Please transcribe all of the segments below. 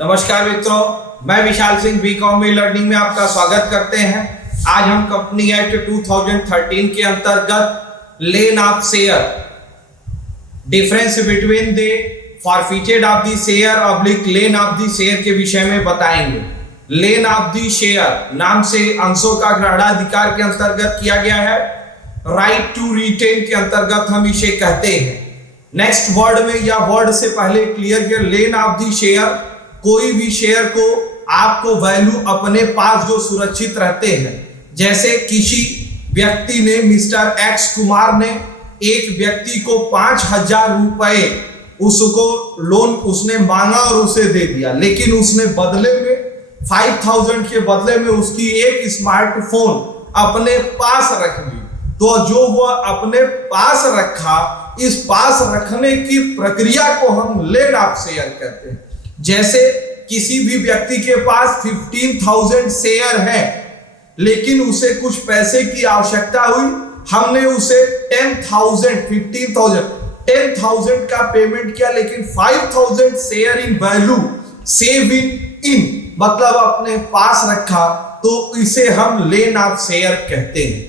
नमस्कार मित्रों, मैं Vishal Singh BCom e learning में आपका स्वागत करते हैं। आज हम कंपनी एक्ट 2013 के अंतर्गत lien of share, difference between the forfeited of the share oblique lien of the share के विषय में बताएंगे। लेन ऑफ द शेयर नाम से अंशों का ग्रहणाधिकार के अंतर्गत किया गया है। राइट टू रिटेन के अंतर्गत हम इसे कहते हैं। नेक्स्ट वर्ड में या वर्ड से पहले क्लियर किया, लेन ऑफ द शेयर, कोई भी शेयर को आपको वैल्यू अपने पास जो सुरक्षित रहते हैं। जैसे किसी व्यक्ति ने, मिस्टर एक्स कुमार ने एक व्यक्ति को 5,000 रुपए उसको लोन उसने मांगा और उसे दे दिया, लेकिन उसने बदले में 5,000 के बदले में उसकी एक स्मार्टफोन अपने पास रख ली। तो जो वह अपने पास रखा, इस पास रखने की प्रक्रिया को हम लेन ऑफ शेयर कहते हैं। जैसे किसी भी व्यक्ति के पास 15,000 शेयर है, लेकिन उसे कुछ पैसे की आवश्यकता हुई, हमने उसे 10,000 का पेमेंट किया, लेकिन 5,000 share in value save in मतलब अपने पास रखा, तो इसे हम लेन ऑफ शेयर कहते हैं।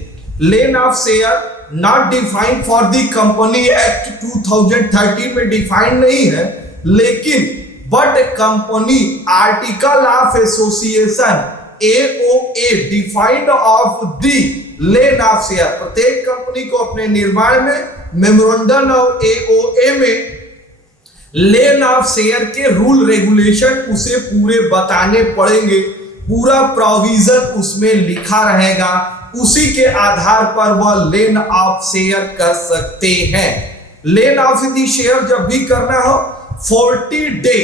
Lien of share not defined for the company act 2013 में डिफाइंड नहीं है, लेकिन but company article of association AOA defined of the lien of share. प्रत्येक कंपनी को अपने निर्माण में मेमोरेंडम ऑफ AOA में लेन ऑफ शेयर के रूल रेगुलेशन उसे पूरे बताने पड़ेंगे। पूरा प्रोविजन उसमें लिखा रहेगा, उसी के आधार पर वह लेन ऑफ शेयर कर सकते हैं। लेन ऑफ द शेयर जब भी करना हो 40 डे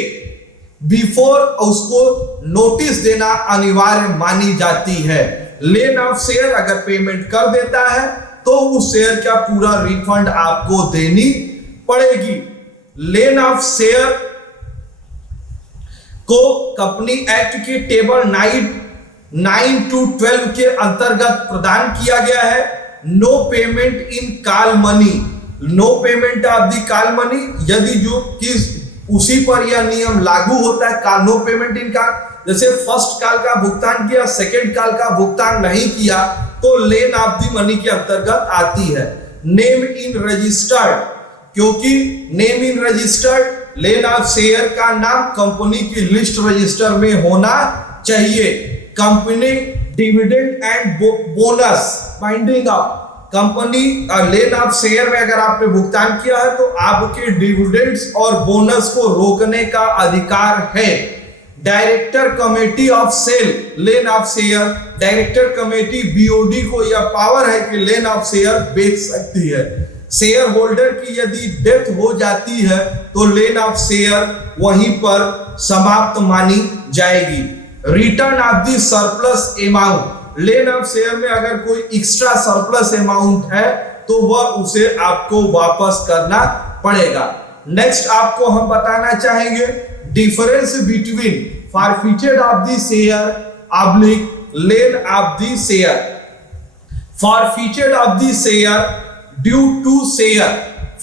बिफोर उसको नोटिस देना अनिवार्य मानी जाती है। लेन ऑफ शेयर अगर पेमेंट कर देता है तो उस शेयर का पूरा रिफंड आपको देनी पड़ेगी। लेन ऑफ शेयर को कंपनी एक्ट के टेबल 9 to 12 के अंतर्गत प्रदान किया गया है। No payment in call money, no payment of the call money, यदि जो किस उसी पर यह नियम लागू होता है। नो पेमेंट इन कॉल, जैसे फर्स्ट कॉल का भुगतान किया, सेकंड कॉल का भुगतान नहीं किया, तो लेन ऑफ द मनी के अंतर्गत आती है। नेम इन रजिस्टर्ड, क्योंकि name in registered lane of share का नाम कंपनी की लिस्ट रजिस्टर में होना चाहिए। Company dividend and bonus binding up, company lane of share में अगर आपने भुगतान किया है तो आपके डिविडेंड्स और बोनस को रोकने का अधिकार है। Director committee of sale lien of share, director committee BOD को यह पावर है कि लेन ऑफ शेयर बेच सकती है। शेयर होल्डर की यदि डेथ हो जाती है तो लेन ऑफ शेयर वहीं पर समाप्त मानी जाएगी। Return of the surplus amount, lane of share में अगर कोई एक्स्ट्रा सरप्लस अमाउंट है तो वह उसे आपको वापस करना पड़ेगा। नेक्स्ट आपको हम बताना चाहेंगे difference between forfeited of the share oblique lien of the share. Forfeited of the share due to share,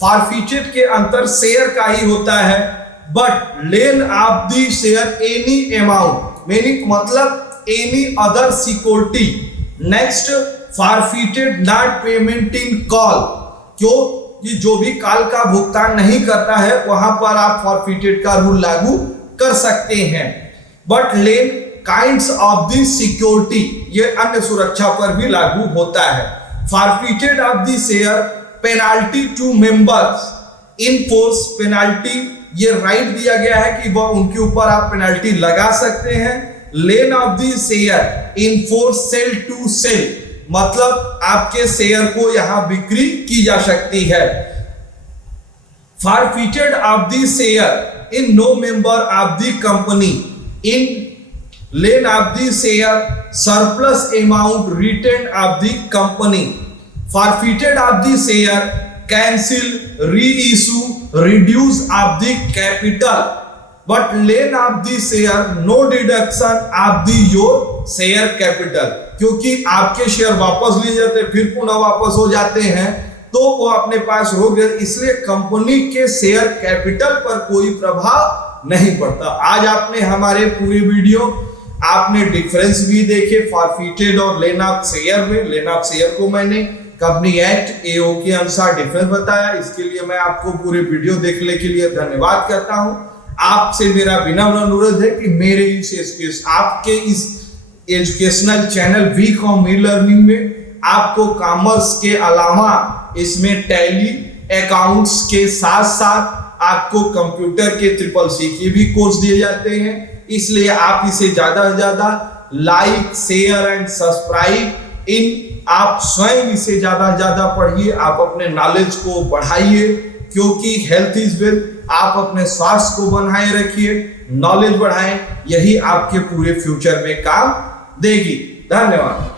forfeited के अंतर शेयर का ही होता है, but lien of the share any amount, मतलब any other security। next forfeited not payment in call, क्यों कि जो भी कॉल का भुगतान नहीं करता है वहां पर आप फॉरफीटेड का रूल लागू कर सकते हैं। But lien kinds of the security, ये अन्य सुरक्षा पर भी लागू होता है। Forfeited of the share penalty to members in force, penalty ये राइट दिया गया है कि वह उनके ऊपर आप पेनाल्टी लगा सकते हैं। Lien of the share in force sale to sale, मतलब आपके शेयर को यहां बिक्री की जा सकती है। Forfeited of the share in no member of the company, in lien of the share surplus amount retain of the company. Forfeited of the share cancel, reissue, reduce of the capital, but lane of the share no deduction of the your share capital, क्योंकि आपके share वापस लिए जाते हैं फिर पुनः वापस हो जाते हैं, तो वो अपने पास रोक गए, इसलिए कंपनी के शेयर कैपिटल पर कोई प्रभाव नहीं पड़ता। आज आपने हमारे पूरे वीडियो आपने डिफरेंस भी देखे फॉरफिटेड और लेनाक शेयर में। लेनाक शेयर को मैंने कंपनी एक्ट एओ के अनुसार डिफरेंस बताया, इसके लिए मैं आपको पूरे वीडियो देखने के लिए धन्यवाद करता हूं। आपसे मेरा विनम्र अनुरोध है कि मेरे आपके इस educational channel WeCom e learning में आपको कॉमर्स के अलावा इसमें टैली अकाउंट्स के साथ साथ आपको कंप्यूटर के CCC के भी कोर्स दिए जाते हैं, इसलिए आप इसे ज्यादा से ज्यादा लाइक शेयर एंड सब्सक्राइब आप स्वयं इसे ज्यादा से ज्यादा पढ़िए, आप अपने नॉलेज को बढ़ाइए, क्योंकि हेल्थ इज वेल्थ। आप अपने स्वास्थ्य को बनाए रखिए, नॉलेज बढ़ाएं, यही आपके पूरे फ्यूचर में काम देगी। धन्यवाद।